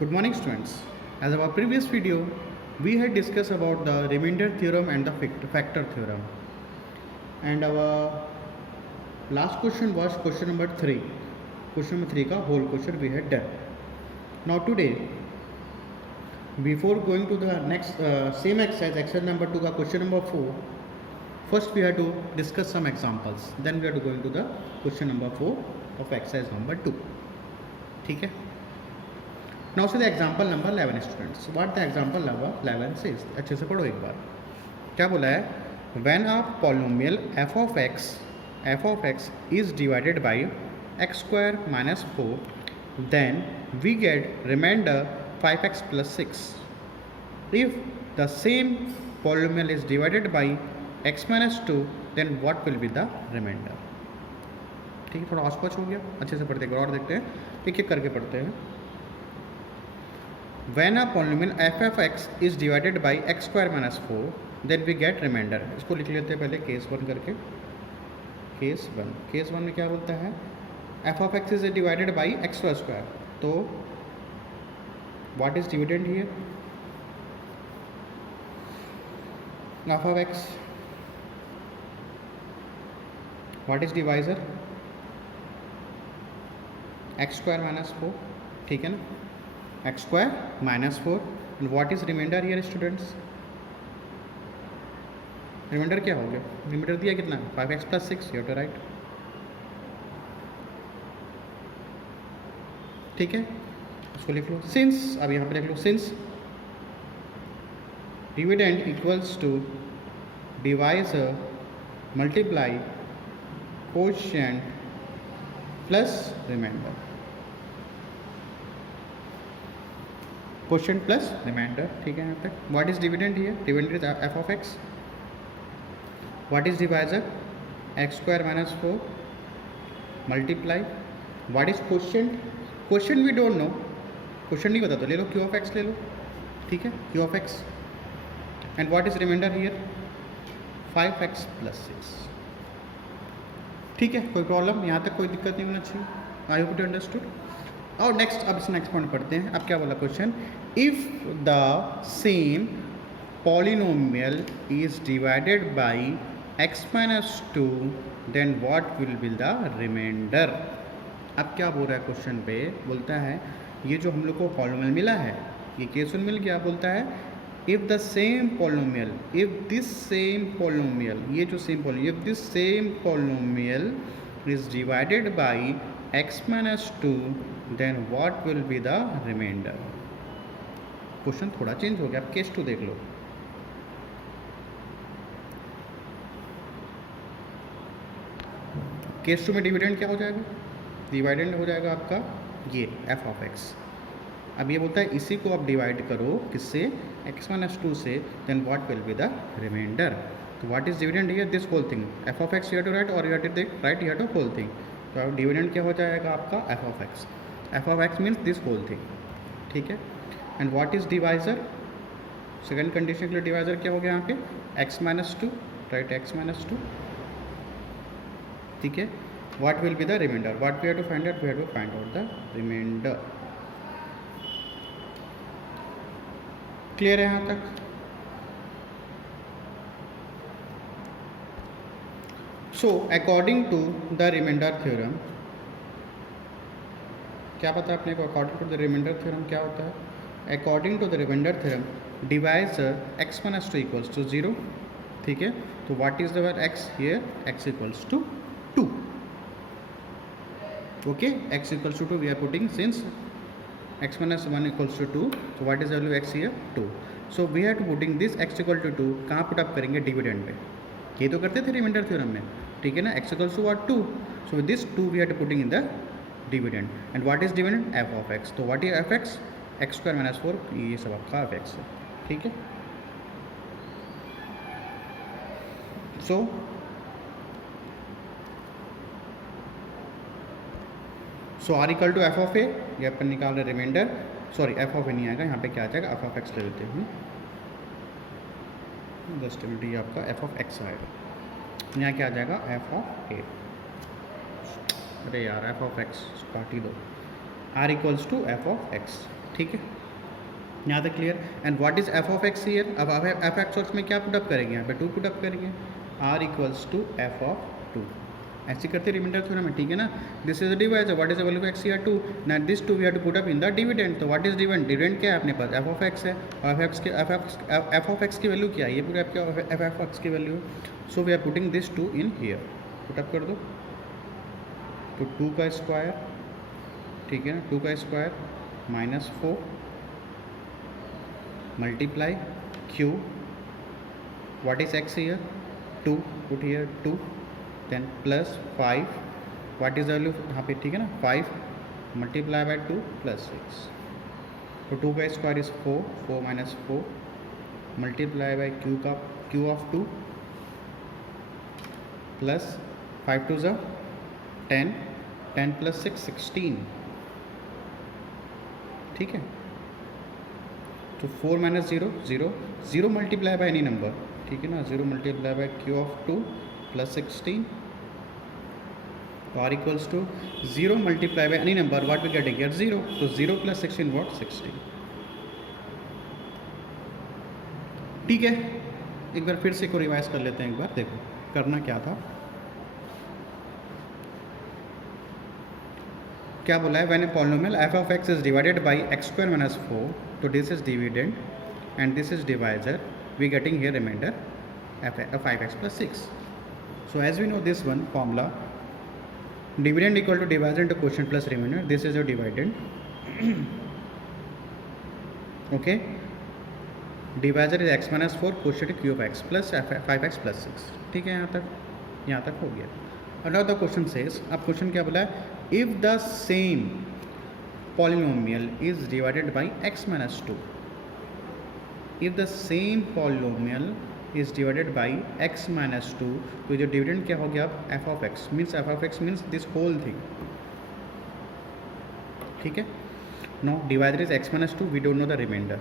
Good morning students. As our previous video, we had discussed about the remainder theorem and the factor theorem. And our last question was question number 3. Question number 3 का whole question we had done. Now today, before going to the next same exercise number 2 का question number 4, first we have to discuss some examples. Then we have to go into the question number 4 of exercise number 2. ठीक है? Now see the example number 11 students. What the example number 11 says? अच्छे से पढ़ो एक बार. क्या बोला है? When a polynomial f of x is divided by x square minus 4, then we get remainder 5x plus 6. If the same polynomial is divided by x minus 2, then what will be the remainder? ठीक है, थोड़ा आसपास हो गया. अच्छे से पढ़ते हैं और देखते हैं, एक एक करके पढ़ते हैं. When a polynomial f of x is divided by x square minus 4, then we get remainder. इसको लिख लेते हैं पहले केस 1 करके. केस 1 में क्या बोलता है? f of x is divided by x square. तो what is dividend here? f of x. What is divisor? x square minus 4. ठीक है ना? x square minus 4. and what is remainder here students? Remainder क्या हो गया? Remainder दिया कितना? 5x plus 6. You have to write. ठीक है, इसको लिख लो. सिंस, अब यहाँ पे लिख लो since dividend equals to divisor multiply coefficient plus reminder. Coefficient plus reminder. ठीक है, यहाँ तक. What is dividend here? Dividend is f of x. What is divisor? x square minus 4 multiply. What is quotient? Quotient we don't know. Quotient नहीं पता तो ले लो q of x ले लो. ठीक है, q of x. And what is remainder here? 5x plus 6. ठीक है, कोई प्रॉब्लम? यहाँ तक कोई दिक्कत नहीं होना चाहिए. I hope you understood. और नेक्स्ट, अब इस नेक्स्ट पॉइंट पढ़ते हैं. अब क्या बोला question? If the same polynomial is divided by x minus 2, then what will be the remainder? अब क्या बोल रहा है क्वेश्चन पे? बोलता है ये जो हम लोग को पॉलिनोमियल मिला है, ये केस मिल गया. बोलता है if the same polynomial, if this same polynomial, ये जो same polynomial, if this same polynomial is divided bye x minus 2, then what will be the remainder? Question थोड़ा चेंज हो गया. अब केस 2 देख लो. केस 2 में डिविडेंड क्या हो जाएगा? डिवाइडेंड हो जाएगा आपका ये f of x. अब ये बोलता है इसी को आप डिवाइड करो किससे? x minus 2 से. Then what will be the reminder? तो what is dividend here? This whole thing. f of x you have to write, और you have to write you have to whole thing. तो अब dividend क्या हो जाएगा आपका? f of x. f of x means this whole thing. ठीक है. And what is divisor? Second condition के लिए डिवाइजर क्या हो गया यहाँ पे? x minus 2. Right, x minus 2. ठीक है. What will be the remainder? What we have to find out? We have to find out the remainder. Clear है यहाँ तक? So according to the remainder theorem, क्या पता अपने को? According to the remainder theorem क्या होता है? According to the remainder theorem, divisor x minus 2 equals to 0. ठीक है. तो what is the x here? x equals to 2. okay, x equals to 2 we are putting, since x minus 1 equals to 2, so what is the value x here? 2. so we are putting this x equal to 2 कहाँ put up करेंगे? Dividend में. ये तो करते थे reminder theorem में. ठीक है ना? x equals to what? 2. so this 2 we are putting in the dividend. and what is dividend? f of x. तो what is f x? x square minus 4. ये सब आपका f x है. ठीक है. so R equal to F of A, ये अपन निकाल रहे reminder. Sorry, F of A नहीं आएगा यहाँ पे. क्या आ जाएगा? एफ ऑफ एक्स ले लेते हैं. जस्ट मिनट, ये आपका एफ ऑफ एक्स आएगा. यहाँ क्या आ जाएगा? F of A. अरे यार, एफ ऑफ एक्स काट ही दो. R equals to F of X. ठीक है, यहाँ तक clear. And what is F of X here, अब एफ एक्स ऑफ में क्या पुटअप करेंगे, यहाँ पे 2 पुटअप करेंगे, R equals to F of 2, ऐसे करते रिमाइंडर थ्योरम में, ठीक है ना। This is the divisor, what is the value of X here 2, ना this 2 we have to put up in the dividend. तो व्हाट इज डिविडेंड, डिविडेंड क्या है अपने पास, एफ ऑफ एक्स है, और एफ ऑफ एक्स की वैल्यू क्या है, ये पूरे आपके एफ ऑफ एक्स की वैल्यू है। So we are putting this 2 in here, put up कर दो, तो 2 का स्क्वायर, ठीक है ना, 2 का square minus 4 multiply q, what is x here, 2, put here 2, then plus 5, what is the value यहाँ पे, ठीक है ना, 5 मल्टीप्लाई बाय 2 प्लस 6, तो 2 का square is 4, 4 minus 4 multiply by q of 2 plus 5 two ज़ा 10, 10 प्लस 6 16, ठीक है। तो 4 minus 0 0, 0 multiply by any number, ठीक है ना, 0 multiply by q of 2 plus 16, R equals to 0 multiply by any number, what we getting here 0, तो 0 plus 16 what 16, ठीक है। एक बार फिर से को रिवाइज कर लेते हैं, एक बार देखो करना क्या था, क्या बोला है, when a polynomial F of X is divided by X square minus 4, तो this is dividend and this is divisor, we getting here remainder five X plus 6। So as we know this one formula, dividend equal to divisor into quotient plus remainder, this is your dividend, okay, divisor is X minus 4, quotient Q of X plus 5x plus 6, ठीक है, यहाँ तक हो गया। और the question says, अब question क्या बोला है, if the same polynomial is divided by x minus 2, if the same polynomial is divided by x minus 2, तो जो डिविडेंड क्या हो गया अब f of x means this whole thing, ठीक है। No divider is x minus 2, we don't know the remainder,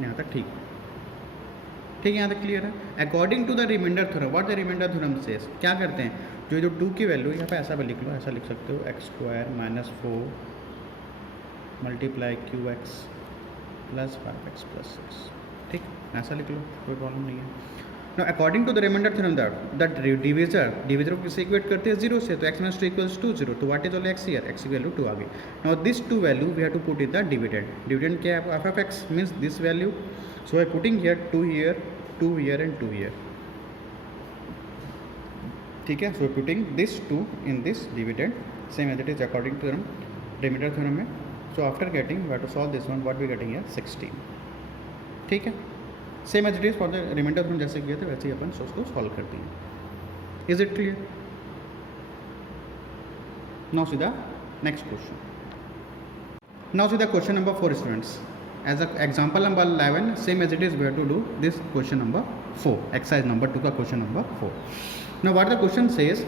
यहाँ तक ठीक है, यहाँ तक क्लियर है। According to the remainder theorem, what the remainder theorem says, क्या करते हैं, जो 2 की वैल्यू यहाँ पे ऐसा भी लिख लो, ऐसा लिख सकते हो, x square minus 4 multiply Q x plus 5x plus 6, ठीक, ऐसा लिख लो, कोई प्रॉब्लम नहीं है। ना according to the remainder theorem that divisor को किससे इक्वेट करते हैं 0 से, तो x माइनस 2 इक्वल्स टू 0, तो what is only x here, x की वैल्यू 2 आ गई। Now this 2 value we have to put in the dividend क्या है, F of X means this value, so I putting here 2 here 2 here and 2 here, ठीक है। So putting this 2 in this dividend, same as it is according to reminder theorem में। So after getting we have to solve this one, what we getting here 16, ठीक है, same as it is for the remainder theorem, जैसे किए थे वैसे ही अपन उसको solve करते हैं। Is it clear? Now see the next question, now see the question number 4 students, as a example number 11, same as it is we have to do this question number 4, exercise number 2 का question number 4. Now what the question says,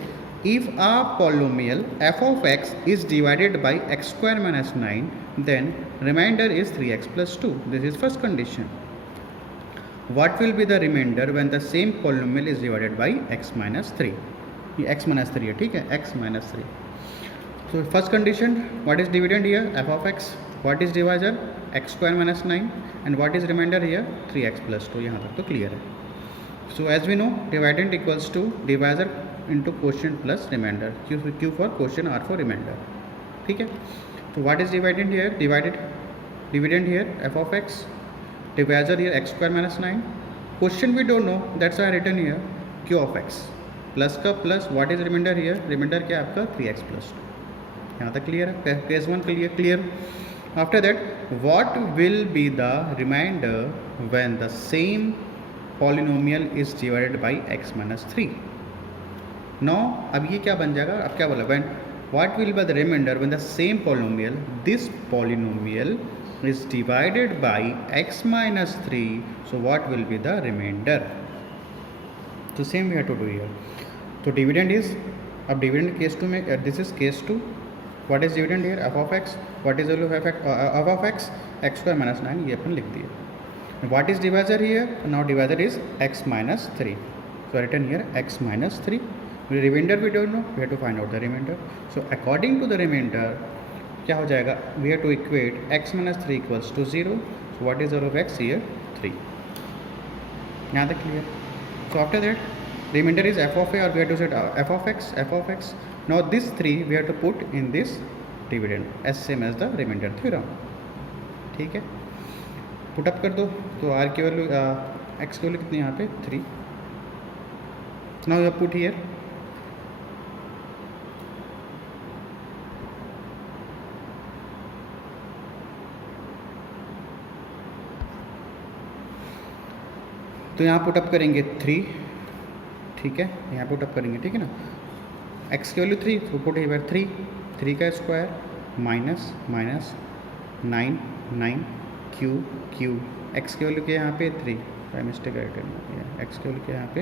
if a polynomial f of x is divided by x square minus 9, then remainder is 3x plus 2, this is first condition. What will be the remainder when the same polynomial is divided by x minus 3, ये x minus 3 है, ठीक है, x minus 3. So first condition, what is dividend here, f of x, what is divisor, x square minus 9, and what is remainder here 3x plus 2, यहाँ तक तो clear है। So as we know, dividend equals to divisor into quotient plus remainder, q for quotient, r for remainder, ठीक है। तो what is dividend here, dividend here f of x, divisor here x square minus 9, quotient we don't know, that's why I written here q of x, plus का plus, what is remainder here, remainder क्या है आपका 3x plus 2, यहाँ तक clear है, case 1 clear. After that, what will be the remainder when the same polynomial is divided by x minus 3? Now, अब ये क्या बन जाएगा, अब क्या बोला, when what will be the remainder when the same polynomial, this polynomial is divided by x minus 3, so what will be the remainder? So same we have to do here. So dividend is, अब dividend case 2 में, this is case 2, what is dividend here, f of x, what is value of x, x square minus 9, ये अपन लिख दिए। What is divisor here, now divisor is x minus 3, so written here x minus 3, remainder we don't know, we have to find out the remainder. So according to the remainder, क्या हो जाएगा, we have to equate x minus 3 equals to 0. So what is value of x here 3. यहाँ तक clear. So after that remainder is f of a, or we have to set f of x. Now this 3 we have to put in this dividend as same as the remainder theorem. ठीक है, put up कर दो तो r की value x की value कितनी यहाँ पे 3. नाउ यू पुट हियर तो यहाँ पुट अप करेंगे 3. ठीक है, यहाँ पुट अप करेंगे. ठीक है ना, x की वैल्यू 3, तो पुट हियर 3 का स्क्वायर माइनस 9 क्यू x की वैल्यू क्या यहाँ पे 3. बाय मिस्टेक x की वैल्यू क्या यहाँ पे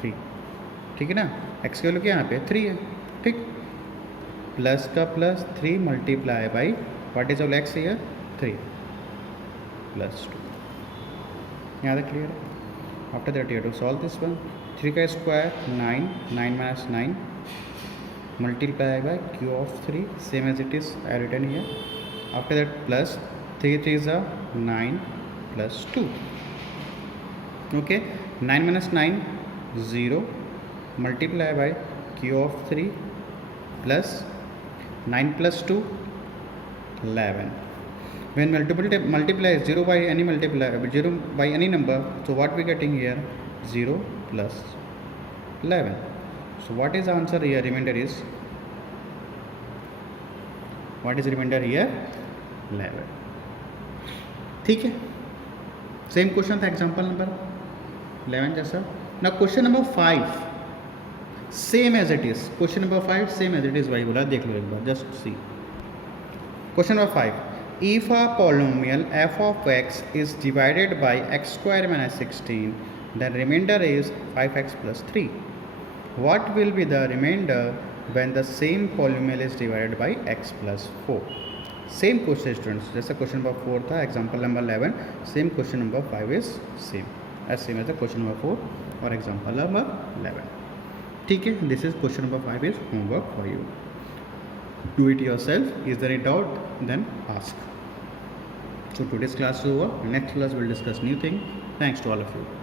3. ठीक है ना, x की वैल्यू क्या यहाँ पे 3 है. ठीक, प्लस का plus 3 multiply by what is all x here 3 plus 2. यहाँ तक क्लियर है. After that you have to solve this one. 3 का square 9 minus 9 multiply by q of 3 same as it is I written here. After that plus 3 3s are 9 plus 2. Okay, 9 minus 9 0 multiply by q of 3 plus 9 plus 2 11. When multiply 0 by any number, so what we getting here 0 plus 11. So what is the answer here? Remainder is, what is remainder here 11. ठीक है, same question था example number 11 जैसा. ना question number 5 same as it is. Question number 5 same as it is वही बोला, देख लो एक बार, just see. Question number 5, if a polynomial f of x is divided by x square minus 16, then remainder is 5x plus 3. What will be the remainder when the same polynomial is divided by x plus 4? Same question students, जैसा question number 4 था example number 11, same question number 5 is same as the question number 4 और example number 11. ठीक है, this is question number 5 is homework for you. Do it yourself. Is there any doubt? Then ask. So today's class is over. Next class we'll discuss new thing. Thanks to all of you.